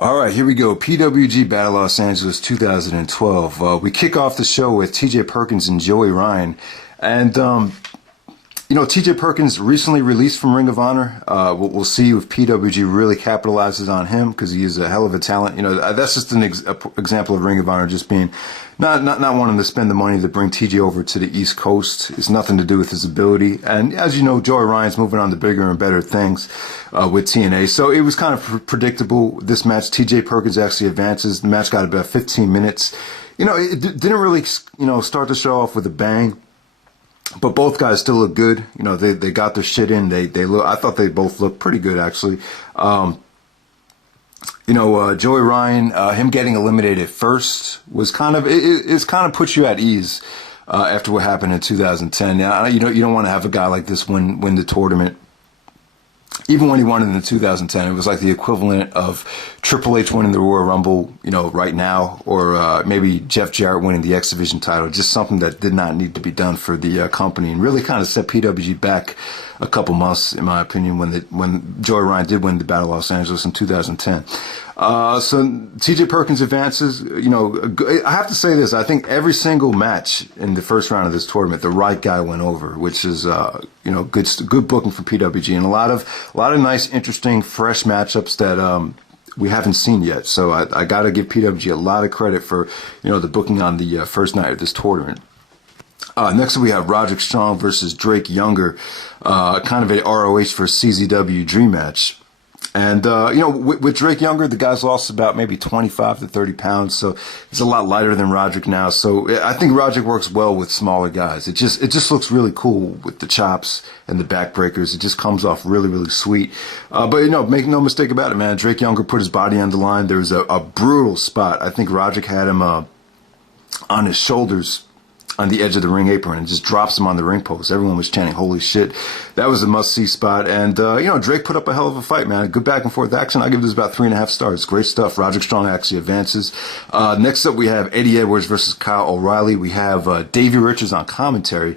All right, here we go. PWG Battle Los Angeles 2012. We kick off the show with TJ Perkins and Joey Ryan. And, TJ Perkins recently released from Ring of Honor. We'll see if PWG really capitalizes on him because he is a hell of a talent. That's just an example of Ring of Honor just being not wanting to spend the money to bring TJ over to the East Coast. It's nothing to do with his ability. And as you know, Joey Ryan's moving on to bigger and better things with TNA. So it was kind of predictable. This match, TJ Perkins actually advances. The match got about 15 minutes. It didn't really, start the show off with a bang. But both guys still look good. They got their shit in. They look. I thought they both looked pretty good actually. Joey Ryan, him getting eliminated first was it's kind of puts you at ease after what happened in 2010. Now you don't want to have a guy like this win the tournament. Even when he won it in 2010, it was like the equivalent of Triple H winning the Royal Rumble, right now, or maybe Jeff Jarrett winning the X Division title. Just something that did not need to be done for the company, and really kind of set PWG back a couple months, in my opinion, when Joey Ryan did win the Battle of Los Angeles in 2010. So TJ Perkins advances. I have to say this. I think every single match in the first round of this tournament, the right guy went over, which is good booking for PWG, and a lot of nice, interesting, fresh matchups that we haven't seen yet. So I got to give PWG a lot of credit for the booking on the first night of this tournament. Next we have Roderick Strong versus Drake Younger, kind of a ROH versus CZW dream match. And, with Drake Younger, the guy's lost about maybe 25 to 30 pounds, so he's a lot lighter than Roderick now. So I think Roderick works well with smaller guys. It just looks really cool with the chops and the backbreakers. It just comes off really, really sweet. But make no mistake about it, man. Drake Younger put his body on the line. There was a brutal spot. I think Roderick had him on his shoulders on the edge of the ring apron and just drops him on the ring post. Everyone was chanting, "Holy shit." That was a must-see spot. And, Drake put up a hell of a fight, man. Good back-and-forth action. I give this about 3.5 stars. Great stuff. Roderick Strong actually advances. Next up, we have Eddie Edwards versus Kyle O'Reilly. We have Davey Richards on commentary.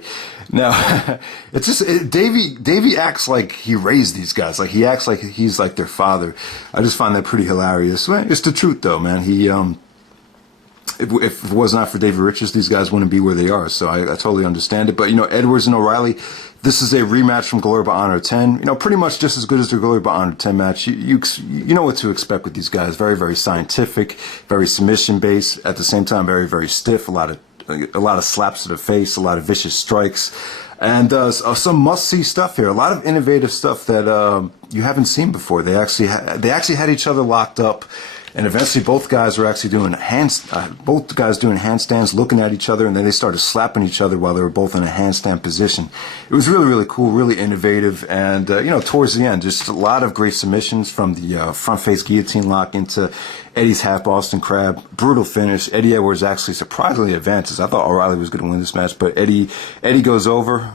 Now, it's just Davey acts like he raised these guys. Like, he acts like he's like their father. I just find that pretty hilarious. Man, it's the truth, though, man. If it was not for Davey Richards, these guys wouldn't be where they are. So I totally understand it. But, Edwards and O'Reilly, this is a rematch from Glory by Honor 10. Pretty much just as good as the Glory by Honor 10 match. You know what to expect with these guys. Very, very scientific, very submission-based. At the same time, very, very stiff. A lot of slaps to the face, a lot of vicious strikes. And some must-see stuff here. A lot of innovative stuff that you haven't seen before. They actually had each other locked up. And eventually, both guys were actually doing handstands, looking at each other, and then they started slapping each other while they were both in a handstand position. It was really, really cool, really innovative, and towards the end, just a lot of great submissions from the front face guillotine lock into Eddie's half Boston Crab, brutal finish. Eddie Edwards actually surprisingly advances. I thought O'Reilly was going to win this match, but Eddie goes over.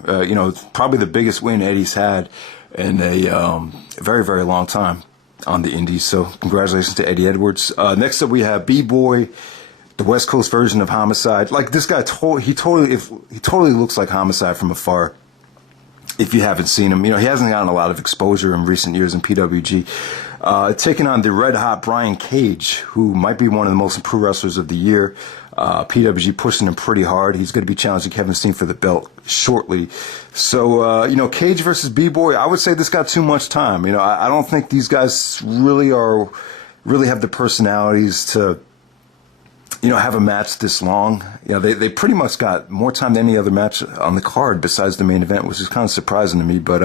Probably the biggest win Eddie's had in a very, very long time on the indies. So congratulations to Eddie Edwards. Next up we have B-Boy, the West Coast version of Homicide. Like, this guy he totally looks like Homicide from afar. If you haven't seen him, he hasn't gotten a lot of exposure in recent years in PWG. Taking on the red hot Brian Cage, who might be one of the most improved wrestlers of the year. PWG pushing him pretty hard. He's going to be challenging Kevin Steen for the belt shortly. So, Cage versus B-Boy, I would say this got too much time. I don't think these guys really have the personalities to, have a match this long. They pretty much got more time than any other match on the card besides the main event, which is kind of surprising to me. But,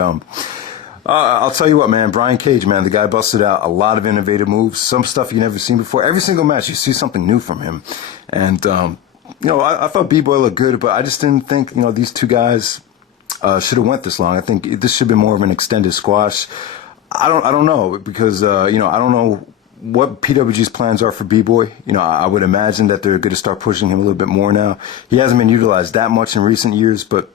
I'll tell you what, man, Brian Cage, man, the guy busted out a lot of innovative moves, some stuff you've never seen before. Every single match, you see something new from him. And, I thought B-Boy looked good, but I just didn't think, these two guys should have went this long. I think this should have been more of an extended squash. I don't know, because, I don't know what PWG's plans are for B-Boy. I would imagine that they're going to start pushing him a little bit more now. He hasn't been utilized that much in recent years, but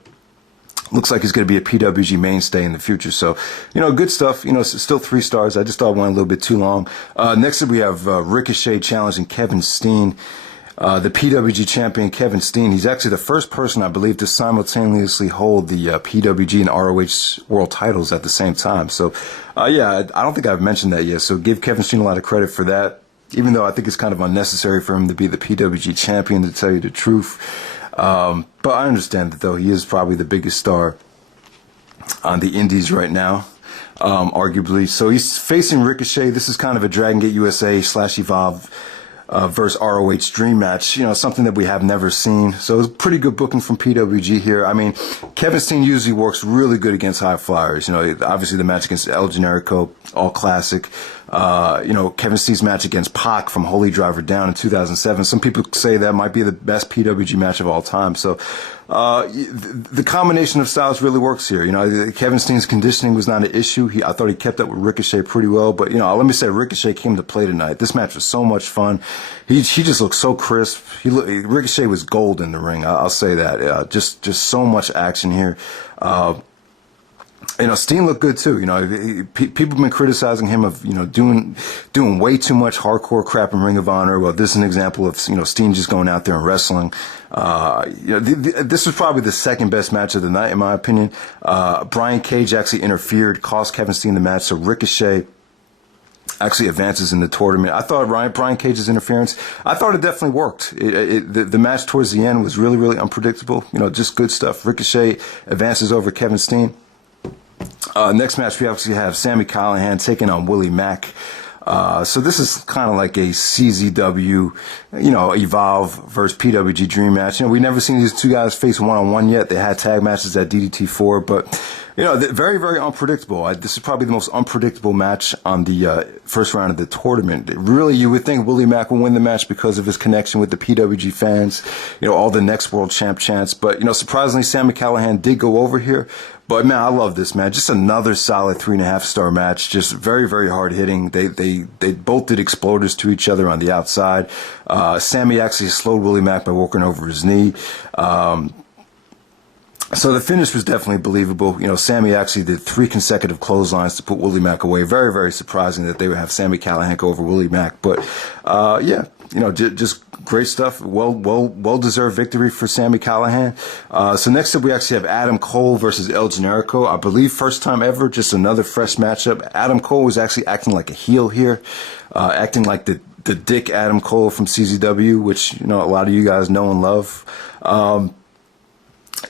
looks like he's going to be a PWG mainstay in the future. So, good stuff. It's still 3 stars. I just thought it went a little bit too long. Next up, we have Ricochet challenging Kevin Steen. The PWG champion, Kevin Steen. He's actually the first person, I believe, to simultaneously hold the PWG and ROH world titles at the same time. So, I don't think I've mentioned that yet. So give Kevin Steen a lot of credit for that. even though I think it's kind of unnecessary for him to be the PWG champion, to tell you the truth. But I understand that, though. He is probably the biggest star on the indies right now, arguably. So he's facing Ricochet. This is kind of a Dragon Gate USA / Evolve versus ROH Dream match, something that we have never seen. So it's pretty good booking from PWG here. I mean, Kevin Steen usually works really good against high flyers. Obviously the match against El Generico, all classic. Kevin Steen's match against Pac from Holy Driver Down in 2007. Some people say that might be the best PWG match of all time. So the combination of styles really works here. Kevin Steen's conditioning was not an issue. I thought he kept up with Ricochet pretty well. But, let me say, Ricochet came to play tonight. This match was so much fun. He just looked so crisp. Ricochet was gold in the ring. I'll say that. Just so much action here. Steen looked good too. People have been criticizing him of, doing way too much hardcore crap in Ring of Honor. Well, this is an example of, Steen just going out there and wrestling. This was probably the second best match of the night, in my opinion. Brian Cage actually interfered, cost Kevin Steen the match. So Ricochet actually advances in the tournament. I thought Brian Cage's interference, I thought it definitely worked. The match towards the end was really, really unpredictable. Just good stuff. Ricochet advances over Kevin Steen. Next match, we actually have Sami Callihan taking on Willie Mack. So this is kind of like a CZW, Evolve versus PWG Dream match. We never seen these two guys face one-on-one yet. They had tag matches at DDT4, but, very, very unpredictable. This is probably the most unpredictable match on the first round of the tournament. Really, you would think Willie Mack will win the match because of his connection with the PWG fans, all the next world champ chants. But, surprisingly, Sami Callihan did go over here. But, man, I love this match. Just another solid 3.5-star match. Just very, very hard hitting. They both did exploders to each other on the outside. Sami actually slowed Willie Mack by working over his knee. So the finish was definitely believable. Sami actually did 3 consecutive clotheslines to put Willie Mack away. Very, very surprising that they would have Sami Callihan go over Willie Mack. But, just great stuff. Well-deserved victory for Sami Callihan. So next up, we actually have Adam Cole versus El Generico. I believe first time ever, just another fresh matchup. Adam Cole was actually acting like a heel here, acting like the dick Adam Cole from CZW, which, a lot of you guys know and love.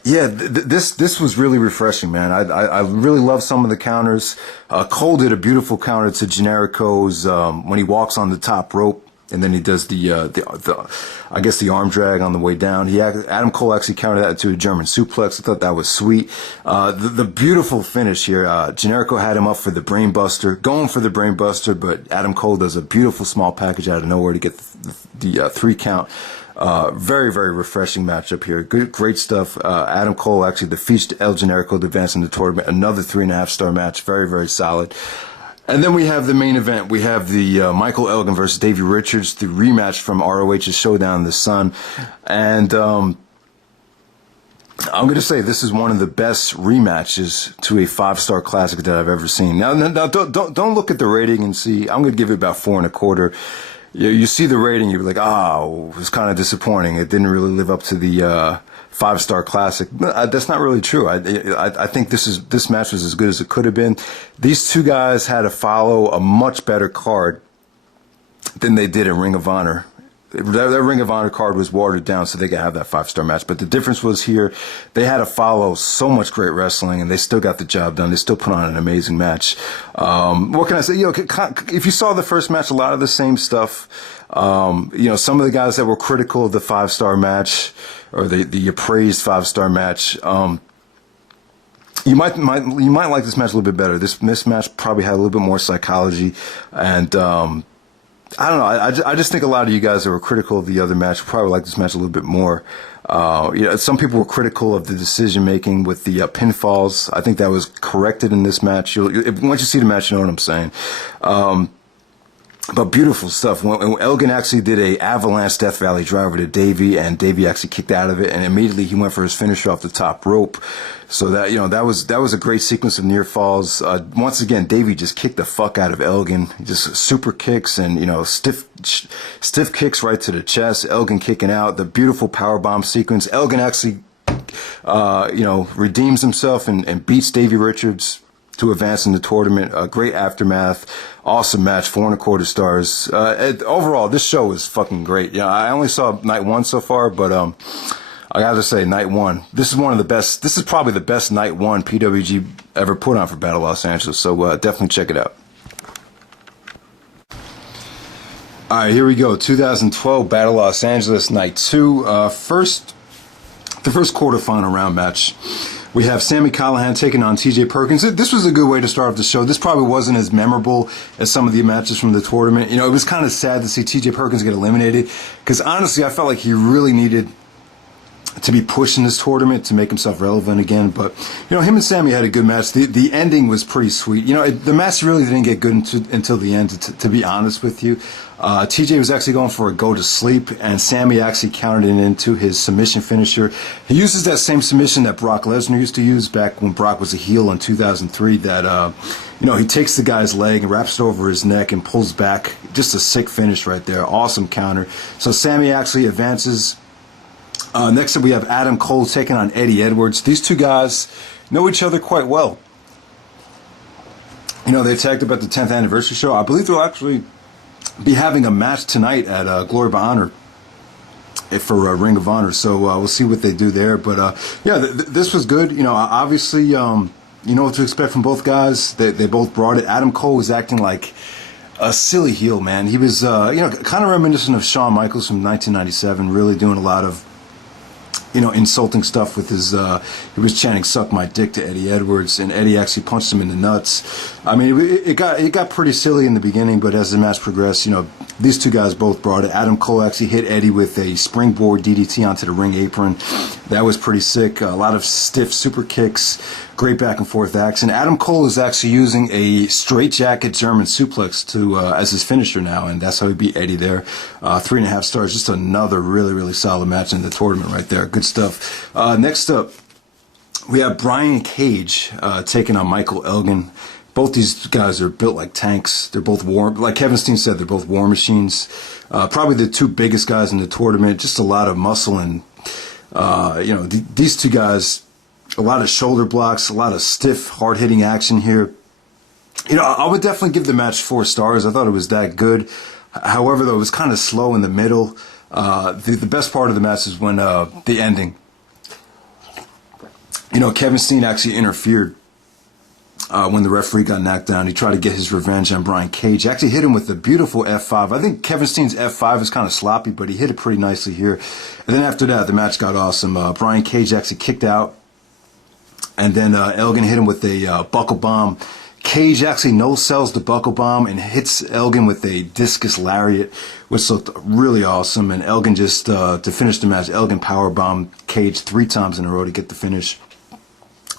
This was really refreshing, man. I really love some of the counters. Cole did a beautiful counter to Generico's when he walks on the top rope. And then he does the arm drag on the way down. Adam Cole actually countered that to a German suplex. I thought that was sweet. The beautiful finish here. Generico had him up for the going for the brain buster, but Adam Cole does a beautiful small package out of nowhere to get the 3 count. Very, very refreshing matchup here. Great stuff. Adam Cole actually defeats El Generico to advance in the tournament. Another 3.5-star match. Very, very solid. And then we have the main event. We have the Michael Elgin versus Davey Richards, the rematch from ROH's Showdown in the Sun. And I'm going to say this is one of the best rematches to a 5-star classic that I've ever seen. Now don't look at the rating and see. I'm going to give it about 4.25. You see the rating, you're like, it was kind of disappointing. It didn't really live up to the 5-star classic. That's not really true. I think this match was as good as it could have been. These two guys had to follow a much better card than they did in Ring of Honor. Their Ring of Honor card was watered down so they could have that 5-star match. But the difference was here, they had to follow so much great wrestling, and they still got the job done. They still put on an amazing match. What can I say? If you saw the first match, a lot of the same stuff. Some of the guys that were critical of the 5-star match or the appraised 5-star match, you might like this match a little bit better. This match probably had a little bit more psychology, and I don't know. I just think a lot of you guys that were critical of the other match probably like this match a little bit more. Some people were critical of the decision making with the pinfalls. I think that was corrected in this match. Once you see the match, you know what I'm saying. But beautiful stuff. When Elgin actually did a avalanche Death Valley driver to Davey, and Davey actually kicked out of it, and immediately he went for his finisher off the top rope. So that that was a great sequence of near falls. Once again, Davey just kicked the fuck out of Elgin. Just super kicks and stiff kicks right to the chest. Elgin kicking out. The beautiful powerbomb sequence. Elgin actually redeems himself and beats Davey Richards. to advance in the tournament. Great aftermath. Awesome match. 4.25 stars. Overall, this show is fucking great. Yeah, I only saw night 1 so far, but I gotta say, night 1. This is one of the best. This is probably the best night 1 PWG ever put on for Battle Los Angeles. So definitely check it out. All right, here we go. 2012 Battle Los Angeles night 2. The first quarterfinal round match. We have Sami Callihan taking on TJ Perkins. This was a good way to start off the show. This probably wasn't as memorable as some of the matches from the tournament. You know, it was kind of sad to see TJ Perkins get eliminated because honestly, I felt like he really needed to be pushed in this tournament to make himself relevant again. But, you know, him and Sami had a good match. The ending was pretty sweet. You know, the match really didn't get good until the end, to be honest with you. TJ was actually going for a go to sleep, and Sami actually countered it into his submission finisher. He uses that same submission that Brock Lesnar used to use back when Brock was a heel in 2003 that, you know, he takes the guy's leg and wraps it over his neck and pulls back. Just a sick finish right there. Awesome counter. So Sami actually advances. Next up, we have Adam Cole taking on Eddie Edwards. These two guys know each other quite well. You know, they tagged up at the 10th anniversary show. I believe they'll actually be having a match tonight at Glory by Honor for Ring of Honor. So we'll see what they do there. But yeah, this was good. You know, obviously, you know what to expect from both guys. They both brought it. Adam Cole was acting like a silly heel, man. He was, you know, kind of reminiscent of Shawn Michaels from 1997, really doing a lot of, you know, insulting stuff with his, he was chanting "suck my dick" to Eddie Edwards, and Eddie actually punched him in the nuts. I mean, it got pretty silly in the beginning, but as the match progressed, you know, these two guys both brought it. Adam Cole actually hit Eddie with a springboard DDT onto the ring apron. That was pretty sick. A lot of stiff super kicks, great back and forth action. Adam Cole is actually using a straightjacket German suplex to as his finisher now, and that's how he beat Eddie there. 3.5 stars. Just another really, really solid match in the tournament right there. Good stuff. Next up, we have Brian Cage taking on Michael Elgin. Both these guys are built like tanks. They're both war, like Kevin Steen said, they're both war machines. Probably the two biggest guys in the tournament. Just a lot of muscle and, you know, these two guys, a lot of shoulder blocks, a lot of stiff, hard-hitting action here. You know, I would definitely give the match 4 stars. I thought it was that good. However, though, it was kind of slow in the middle. The best part of the match is when the ending. You know, Kevin Steen actually interfered when the referee got knocked down. He tried to get his revenge on Brian Cage. Actually hit him with a beautiful F5. I think Kevin Steen's F5 is kind of sloppy, but he hit it pretty nicely here. And then after that, the match got awesome. Brian Cage actually kicked out, and then Elgin hit him with a buckle bomb. Cage actually no-sells the buckle bomb and hits Elgin with a discus lariat, which looked really awesome. And Elgin just, to finish the match, Elgin powerbombed Cage 3 times in a row to get the finish,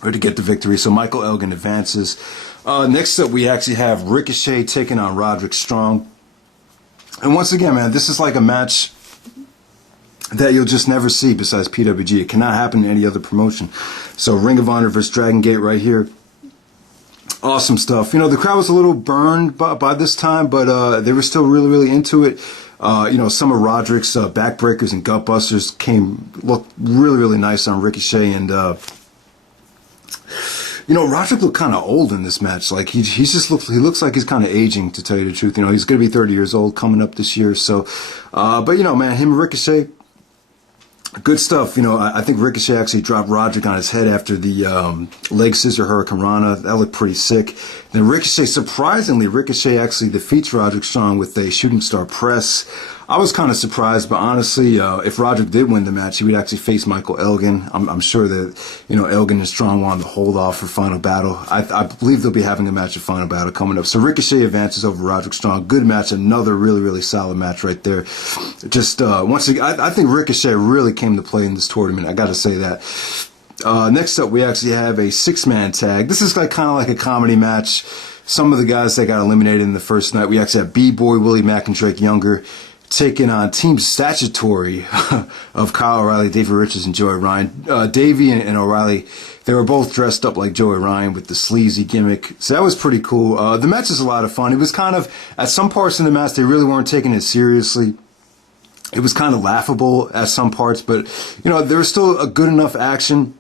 or to get the victory. So Michael Elgin advances. Next up, we actually have Ricochet taking on Roderick Strong. And once again, man, this is like a match that you'll just never see besides PWG. It cannot happen in any other promotion. So Ring of Honor versus Dragon Gate right here. Awesome stuff. You know, the crowd was a little burned by this time, but they were still really, really into it. You know, some of Roderick's backbreakers and gutbusters looked really, really nice on Ricochet, and you know, Roderick looked kind of old in this match. Like he looks like he's kind of aging, to tell you the truth. You know, he's going to be 30 years old coming up this year. So, but you know, man, him and Ricochet, good stuff. You know, I think Ricochet actually dropped Roderick on his head after the leg scissor Hurricane Rana. That looked pretty sick. Then surprisingly, Ricochet actually defeats Roderick Strong with a shooting star press. I was kind of surprised, but honestly, if Roderick did win the match, he would actually face Michael Elgin. I'm sure that, you know, Elgin and Strong wanted to hold off for Final Battle. I believe they'll be having a match at Final Battle coming up. So Ricochet advances over Roderick Strong. Good match. Another really, really solid match right there. Just, once again, I think Ricochet really came to play in this tournament. I got to say that. Next up, we actually have a 6-man tag. This is like kind of like a comedy match. Some of the guys that got eliminated in the first night, we actually have B-Boy, Willie, Mack, and Drake Younger taking on Team Statutory of Kyle O'Reilly, Davey Richards, and Joey Ryan. Davey and O'Reilly, they were both dressed up like Joey Ryan with the sleazy gimmick. So that was pretty cool. The match is a lot of fun. It was kind of, at some parts in the match, they really weren't taking it seriously. It was kind of laughable at some parts, but, you know, there was still a good enough action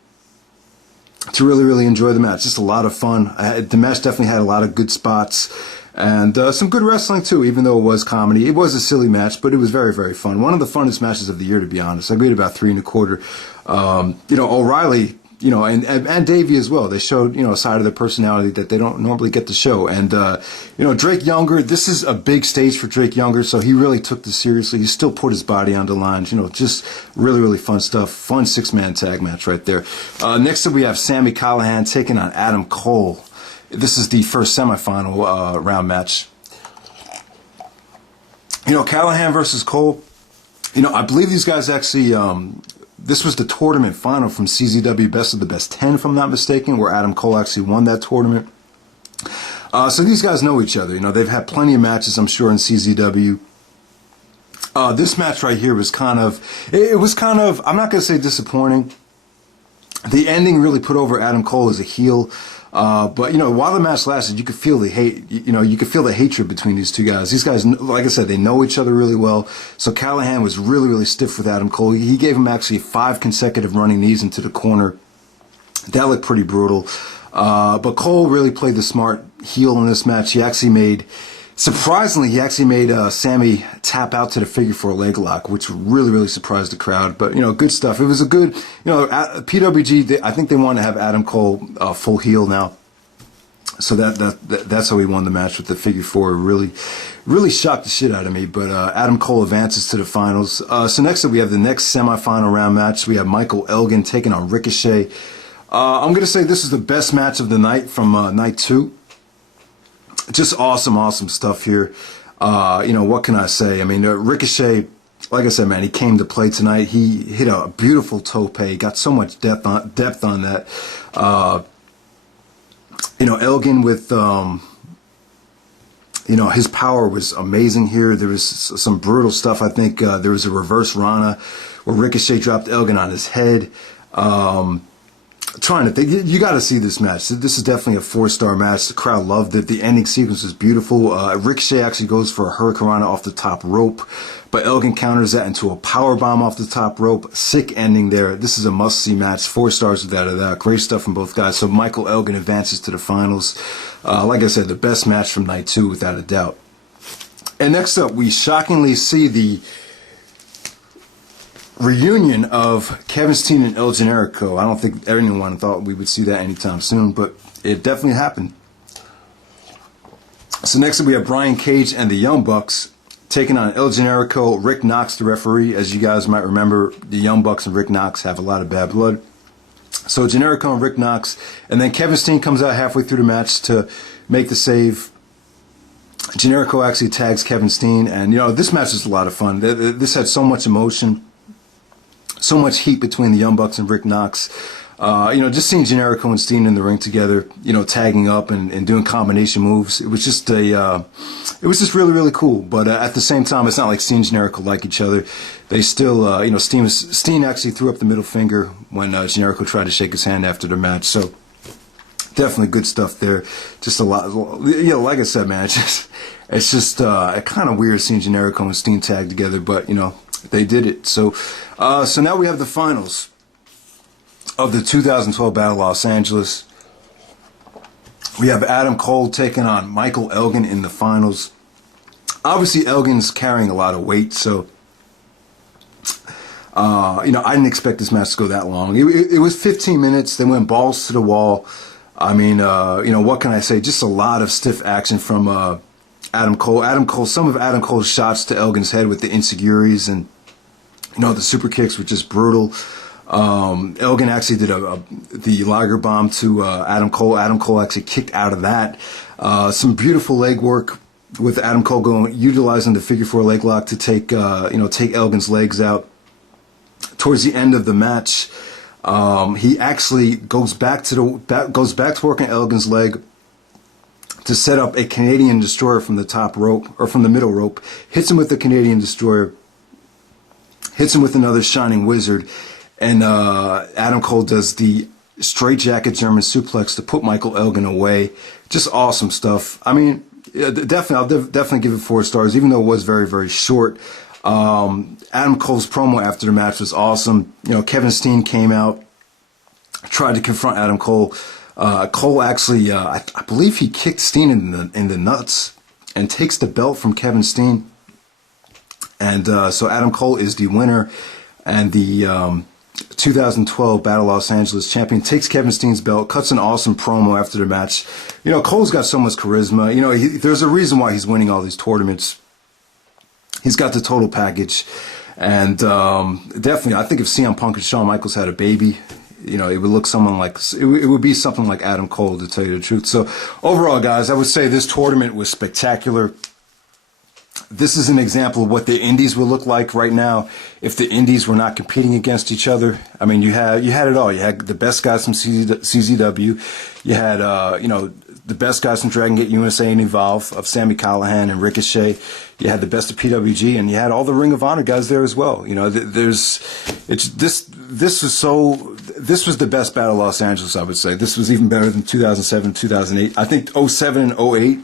to really enjoy the match. Just a lot of fun. The match definitely had a lot of good spots and some good wrestling too, even though it was comedy. It was a silly match, but it was very fun. One of the funnest matches of the year, to be honest. I gave it about 3 1/4. O'Reilly, and Davey as well. They showed, a side of their personality that they don't normally get to show. And, Drake Younger, this is a big stage for Drake Younger, so he really took this seriously. He still put his body on the line. Just really fun stuff. Fun 6-man tag match right there. Next up, we have Sami Callihan taking on Adam Cole. This is the first semifinal round match. Callihan versus Cole. I believe these guys actually... this was the tournament final from CZW Best of the Best 10, if I'm not mistaken, where Adam Cole actually won that tournament. So these guys know each other. They've had plenty of matches, I'm sure, in CZW. This match right here was kind of, I'm not going to say disappointing. The ending really put over Adam Cole as a heel. But while the match lasted, you could feel the hate. You could feel the hatred between these two guys. These guys, like I said, they know each other really well. So Callihan was really stiff with Adam Cole. He gave him actually 5 consecutive running knees into the corner. That looked pretty brutal. But Cole really played the smart heel in this match. Surprisingly, he actually made Sami tap out to the figure 4 leg lock, which really surprised the crowd. But, good stuff. It was a good, PWG, I think they want to have Adam Cole full heel now. So that's how he won the match with the figure 4. Really shocked the shit out of me. But Adam Cole advances to the finals. So next up, we have the next semifinal round match. We have Michael Elgin taking on Ricochet. I'm going to say this is the best match of the night from night 2. Just awesome stuff here. What can I say? I mean, Ricochet, like I said, man, he came to play tonight. He hit a beautiful tope. Got so much depth on that. Elgin with, his power was amazing here. There was some brutal stuff. I think there was a reverse Rana where Ricochet dropped Elgin on his head. Trying to think, you got to see this match. This is definitely a 4-star match. The crowd loved it. The ending sequence was beautiful. Ricochet actually goes for a hurricanrana off the top rope, but Elgin counters that into a power bomb off the top rope. Sick ending there. This is a must-see match. 4 stars without a doubt. Great stuff from both guys. So Michael Elgin advances to the finals. Like I said, the best match from night 2 without a doubt. And next up, we shockingly see the reunion of Kevin Steen and El Generico. I don't think anyone thought we would see that anytime soon, but it definitely happened. So next up we have Brian Cage and the Young Bucks taking on El Generico, Rick Knox, the referee. As you guys might remember, the Young Bucks and Rick Knox have a lot of bad blood. So Generico and Rick Knox, and then Kevin Steen comes out halfway through the match to make the save. Generico actually tags Kevin Steen, and this match is a lot of fun. This had so much emotion. So much heat between the Young Bucks and Rick Knox. Just seeing Generico and Steen in the ring together, tagging up and doing combination moves. It was just really cool. But at the same time, it's not like Steen and Generico like each other. They still, Steen actually threw up the middle finger when Generico tried to shake his hand after the match. So definitely good stuff there. Just a lot, like I said, man, it's just kind of weird seeing Generico and Steen tag together, but they did it. So now we have the finals of the 2012 Battle of Los Angeles. We have Adam Cole taking on Michael Elgin in the finals. Obviously, Elgin's carrying a lot of weight, so I didn't expect this match to go that long. It was 15 minutes. They went balls to the wall. I mean, what can I say? Just a lot of stiff action from Adam Cole. Some of Adam Cole's shots to Elgin's head with the insecurities and the super kicks were just brutal. Elgin actually did the Liger bomb to Adam Cole. Adam Cole actually kicked out of that. Some beautiful leg work with Adam Cole utilizing the figure 4 leg lock to take Elgin's legs out. Towards the end of the match, he actually goes back to working Elgin's leg to set up a Canadian Destroyer from the top rope, or from the middle rope, hits him with the Canadian Destroyer, hits him with another Shining Wizard, and Adam Cole does the straightjacket German suplex to put Michael Elgin away. Just awesome stuff. I mean, definitely, I'll definitely give it 4 stars, even though it was very short. Adam Cole's promo after the match was awesome. Kevin Steen came out tried to confront Adam Cole. Cole actually, I believe he kicked Steen in the nuts and takes the belt from Kevin Steen. And so Adam Cole is the winner and the 2012 Battle Los Angeles champion. Takes Kevin Steen's belt, cuts an awesome promo after the match. You know, Cole's got so much charisma. You know, there's a reason why he's winning all these tournaments. He's got the total package. And definitely, I think if CM Punk and Shawn Michaels had a baby, you know, it would look it would be something like Adam Cole, to tell you the truth. So overall, guys, I would say this tournament was spectacular. This is an example of what the indies would look like right now if the indies were not competing against each other. I mean, you had it all. You had the best guys from CZW. You had, you know, the best guys from Dragon Gate USA and Evolve of Sami, Callihan, and Ricochet. You had the best of PWG, and you had all the Ring of Honor guys there as well. You know, this was the best Battle of Los Angeles, I would say. This was even better than 2007, 2008. I think 07 and 08.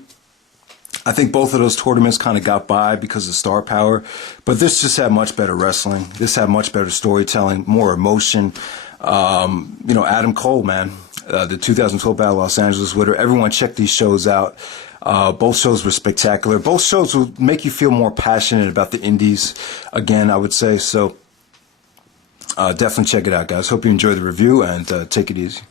I think both of those tournaments kind of got by because of star power, but this just had much better wrestling. This had much better storytelling, more emotion. You know, Adam Cole, man, the 2012 Battle of Los Angeles winner. Everyone check these shows out. Both shows were spectacular. Both shows will make you feel more passionate about the indies, again, I would say. So definitely check it out, guys. Hope you enjoy the review, and take it easy.